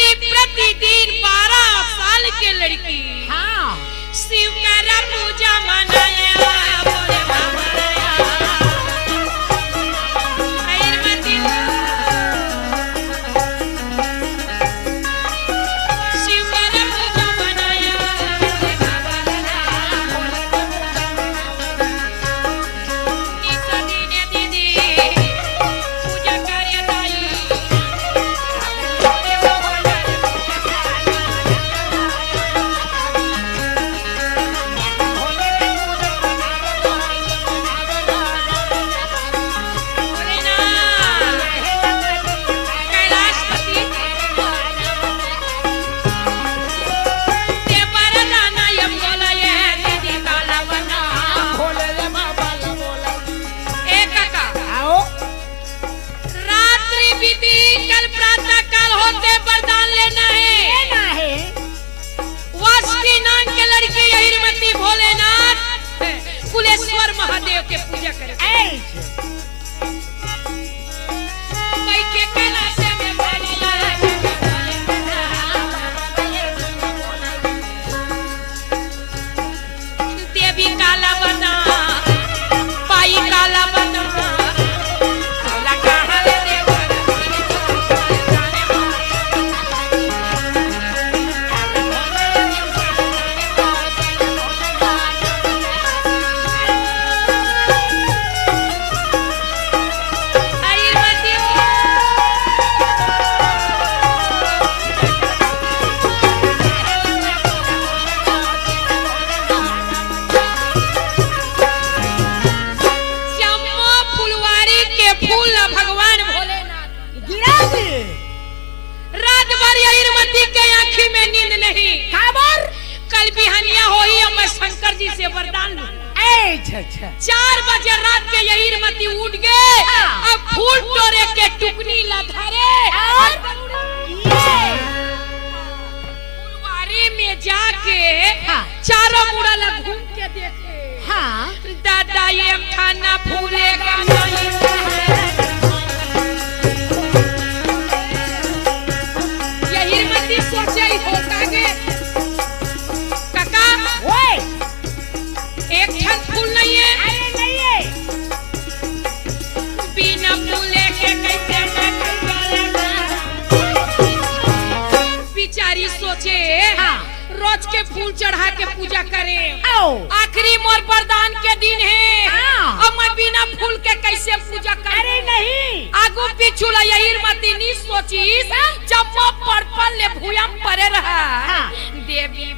यहीरमती प्रतिदिन 12 साल के लड़की हाँ शिव का पूजा मनाया बोले बाबा यहीरमती शिव का पूजा मनाया बोले बाबा निशा दीने दीदी पूजा करे ताई महादेव के पूजा करे बैठे कैलाश में देवी काला बना पाई काला बना शंकर जी से वरदान अच्छा 4 बजे रात के यहीरमती उठ गए अब फूल तोड़े के टुकनी लधारे और फुलवारी में जाके चारों मुड़ा लग घूम के देखे हाँ दादा ये खाना फूलेगा नहीं यहीरमती सोचे होता के एक ठन फूल नहीं है अरे नहीं है बिना फूले के कैसे बिचारी सोचे रोज के फूल चढ़ा के पूजा करे आखिरी मोर वरदान के दिन है अब मैं बिना फूल के कैसे पूजा करे अरे नहीं आगू पीछू यहीरमती नी सोची जब वो पर्पल ले भूयम परे रहा देवी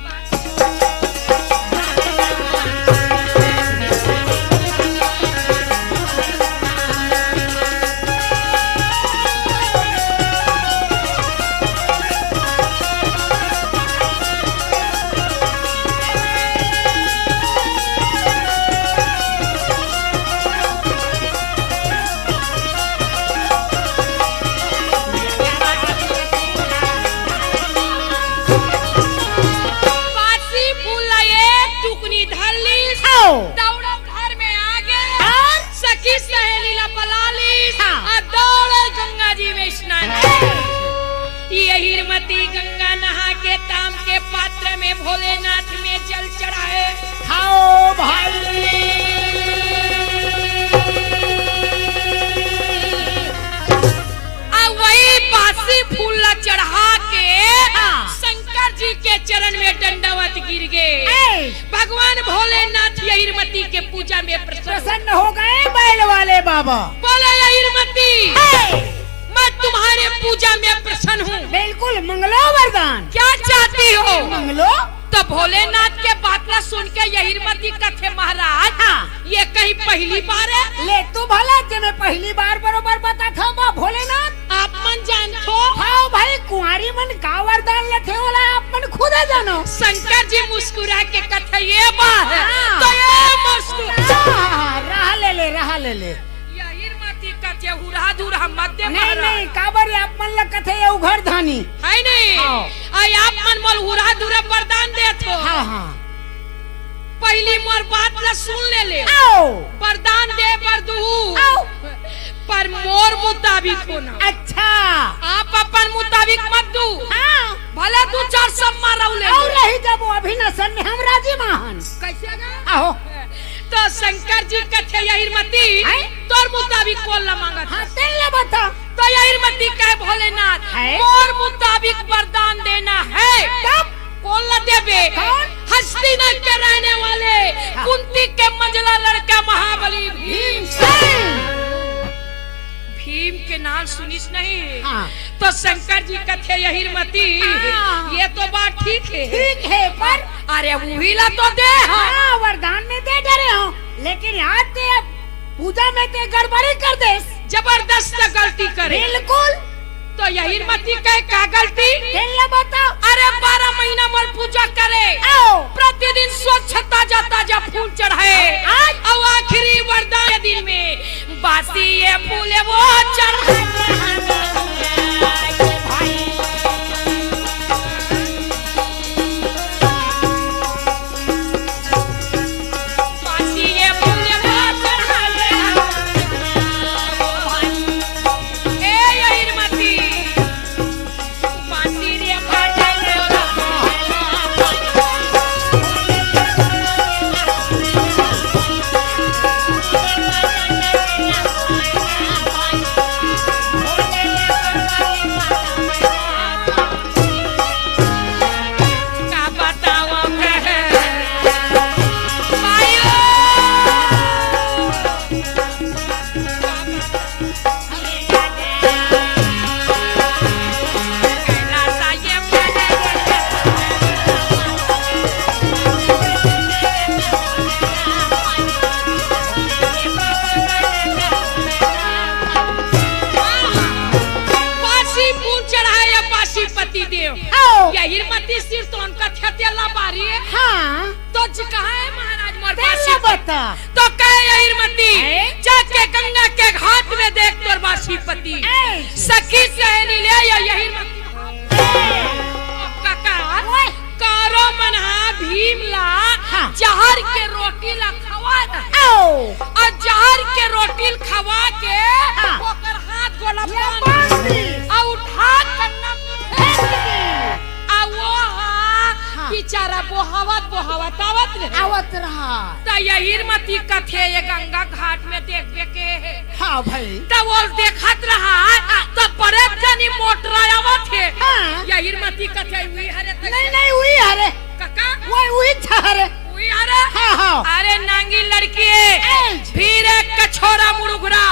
यहीरमती गंगा नहा के ताम के पात्र में भोलेनाथ में जल चढ़ाए खाओ भाई वही बासी फूल चढ़ा के शंकर जी के चरण में दंडवत गिर गए भगवान भोलेनाथ यहीरमती के पूजा में प्रसन्न हो गए बैल वाले बाबा बोले यहीरमती मैं तुम्हारे पूजा में प्रसन्न हूँ बिल्कुल मंगलो वरदान क्या चाहती हो मंगलो तो भोलेनाथ के बातला सुन के यहीरमती कथे महाराज ये कहीं पहली बार है ले तू भला जने पहली बार बरोबर बता था बा भोलेनाथ आप मन जानतो हाँ भाई कुंवारी मन का वरदान लथे वाला आप मन खुद जानो शंकर जी मुस्कुरा के कथे ये बात है तो ये मुस्कुरा रहा ले यहीरमती कथे हुरा धुरा मध्य नहीं नहीं काबर आप मन ल कथे ये घर धानी है नहीं आई आप मन मोल हुरा धुरा वरदान देथो हाँ पहली मोर बात ला सुन ले वरदान दे बरदू पर मोर मुताबिक होना अच्छा आप अपन मुताबिक मत दू भले तू 4 सब मारौले और रही जब वो अभिनसन में हम राजी महान कैसे गा आहो तो शंकर जी कथे यहीरमती तोर मुताबिक कोल मांगत हाँ तेल ले बता तो यहीरमती कहे भोलेनाथ है? मोर मुताबिक वरदान देना है तब कोल देबे कौन? हस्तिनापुर के रहने वाले हाँ। कुंती के मंझला लड़का महाबली भीम भीम के नाम सुनिस नहीं हाँ। तो शंकर जी कथे यहीरमती हाँ। ये तो बात ठीक है पर अरे वहीला तो दे हाँ वरदान में दे डरे हो लेकिन आज ते पूजा में ते गड़बड़ी कर दे जबरदस्त गलती करे बिल्कुल तो यहीरमती कहे का गलती तेल ले बताओ अरे 12 महीना मोर पूजा करे आओ प्रतिदिन स्वच्छ ताजा ताजा फूल चढ़ाए और आखिरी वरदान के दिन में बासी ये फूले वो यहीरमती सिर तो उनका छतेला बारी है हाँ तो कहा है महाराज मोर तेल ले बता तो कहे यहीरमती जाके गंगा के घाट में देख तोर बासी पति सखी सहेली ले यहीरमती काका कारो मनहा भीमला जहर के रोटी ला खवा और जहर के रोटी खवा के ओकर हाथ गोला और उठा कन्ना बेचारा बोहावत आवत रहा तो यहीरमती कथे ये गंगा घाट में देखबे के है हाँ भाई तो वो देखत रहा तो बड़े जनी मोटरा आवत है यहीरमती कथे हुई हरे नहीं हुई हरे काका वो हुई था हरे हुई हरे हाँ अरे नांगी लड़की है फिर एक कछोरा मुड़गुरा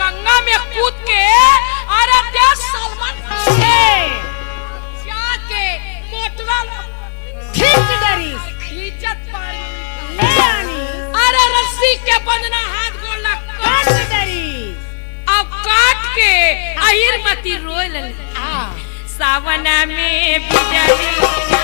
गंगा में कूद के अरे 10 सलमान खींचत पानी अरे रस्सी के बंधना हाथ गोला अब काट के यहीरमती रोए लगी सावन में बिजली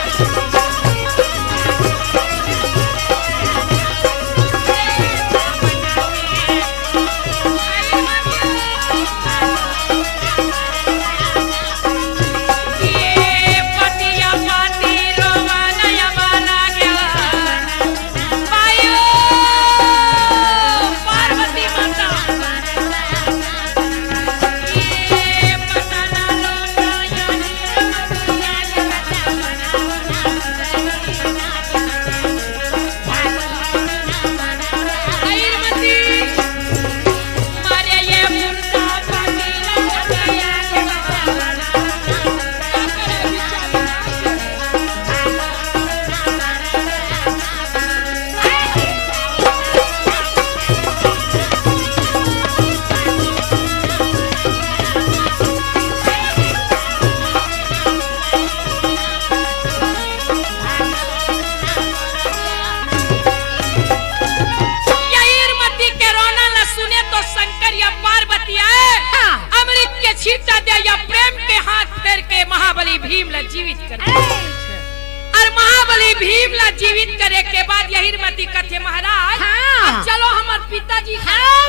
छीटा दे या प्रेम के हाथ फेर के महाबली भीम ला जीवित कर और महाबली भीम ला जीवित करे के बाद यहीरमती कथे महाराज अब चलो हमार पिताजी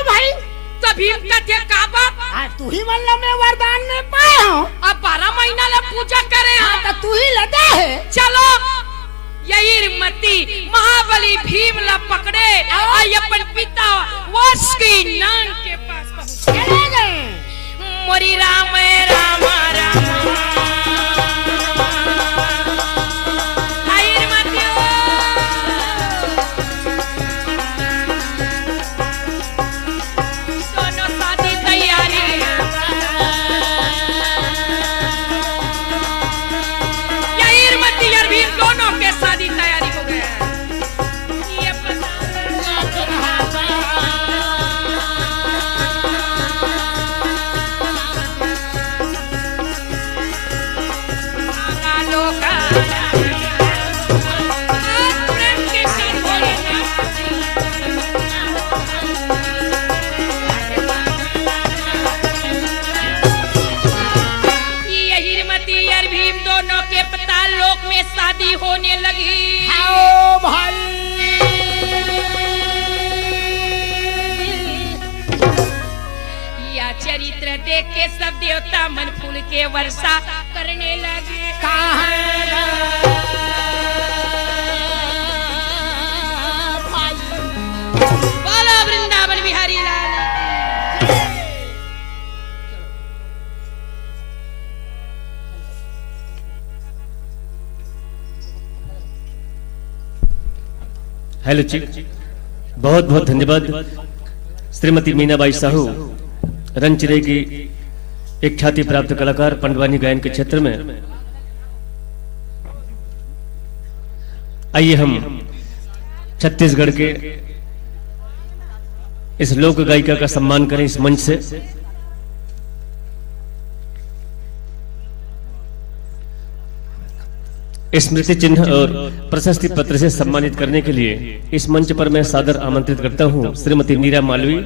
भाई तो भीम कथे का बात तू ही मतलब मैं वरदान में पाए हो अब 12 महीना ला पूजा करे तो तू ही लदा है चलो यहीरमती महाबली भीम ला पकड़े और अपन पिता वासुकी नाग के पास पहुंच चले गए मोरी राम राम राम अनोखा प्रेम के साथ बोले ना ये हीरमती और भीम दोनों के पाताल लोक में शादी होने लगी। आओ भाई या चरित्र देख के सब देवता मन फूल के वर्षा करने लगे। बोलो वृंदावन बिहारी लाल की। हेलो जी, बहुत बहुत धन्यवाद। श्रीमती मीनाबाई साहू रंगचिरे की एक ख्याति प्राप्त कलाकार पंडवानी गायन के क्षेत्र में। आइए हम छत्तीसगढ़ के इस लोक गायिका का सम्मान करें इस मंच से। स्मृति चिन्ह और प्रशस्ति पत्र से सम्मानित करने के लिए इस मंच पर मैं सादर आमंत्रित करता हूं श्रीमती मीरा मालवी,